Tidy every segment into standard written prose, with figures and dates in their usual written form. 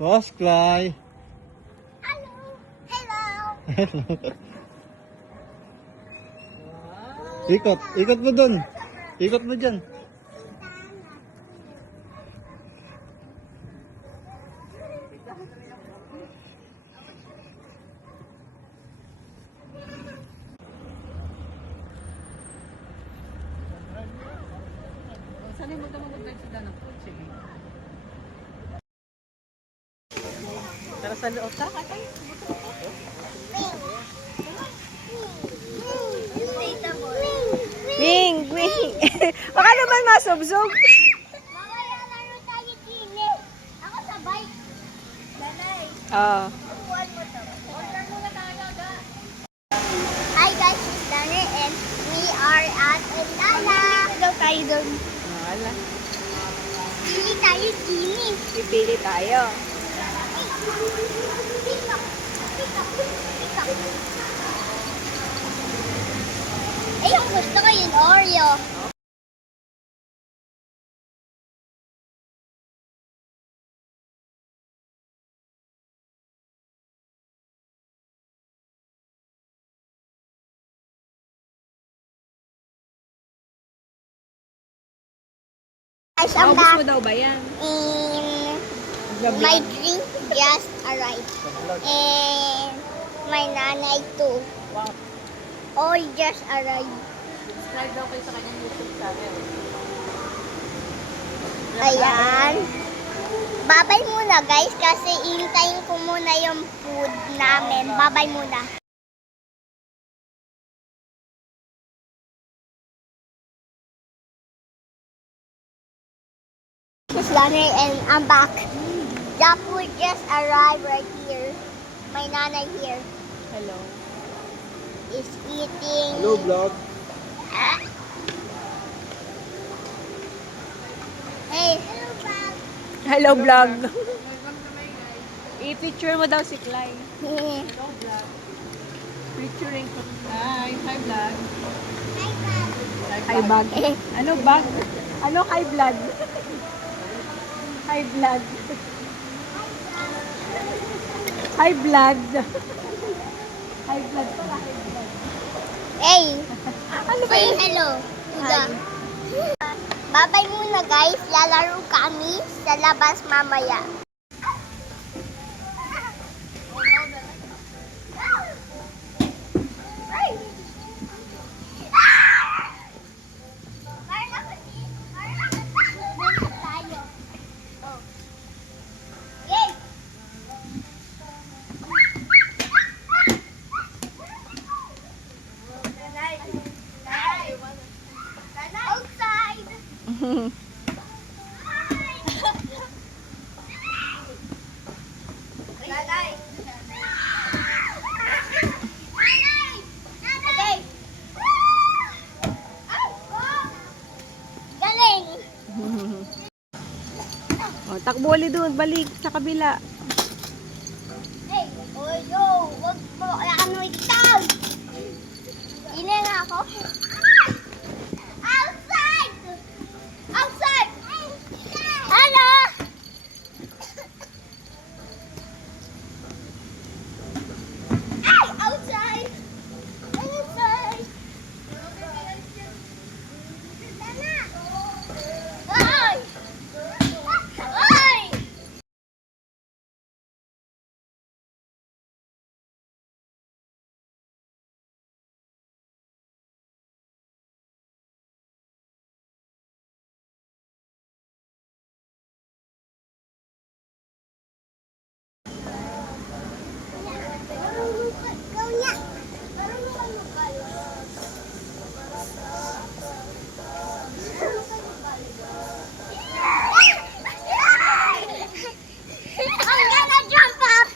Boss Clay. Hello. Hello. Ikot. Ikot mo dun. Ikot mo dyan. Saan mo daw mag-drive sila ng kotse? Tara sa loob. Tara, katay. Wing, wing. Baka naman masubsob. Mamaya laro tayo dine. Ako sa bike. Nanay. Oo. Tukuan mo to. Order muna tayo, ga. Hi guys, it's Dane and we are at Elala. Daw tayo doon. Wala. Pili tayo dine. Pipili tayo. Pick up. Eh, yung gusto ko yung Oreo. Guys, I'm Maubos back mo daw ba yan? in my drink just arrived. And my nanay too. Wow. All just arrived. Subscribe daw kayo sa kanyang YouTube channel. Ayan. Babay muna guys kasi iintayin ko muna yung food namin. Babay muna. It's Lana and I'm back. The food just arrived right here. My nana here Hello. is eating. Hello, vlog. Hey. Hello, Bob. Hello, vlog. I-picture mo daw si Clay. Picturing ko. Hi, hi vlog. Hi, bag. Ano bag? Ano high blood? High blood. High blood. High blood pala. High blood. Hey. Ano ba Say yun? hello. Babay muna guys. Lalaro kami sa labas mamaya. Outside. Nanay. Okay. Galing. Oh, takbo ulit doon, balik sa kabila. Hey, oh yo, wag mo ano ikaw. Ine nga ako. Outside. Outside. Hello. Ay, outside. Outside. Ay. Ay. Go niya. I'm gonna jump up.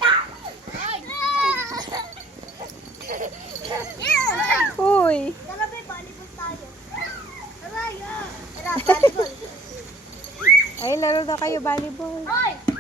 Uy. Tara, be, volleyball tayo. Tara, yeah. Tara, volleyball. Ay, laro na kayo volleyball. Hoy!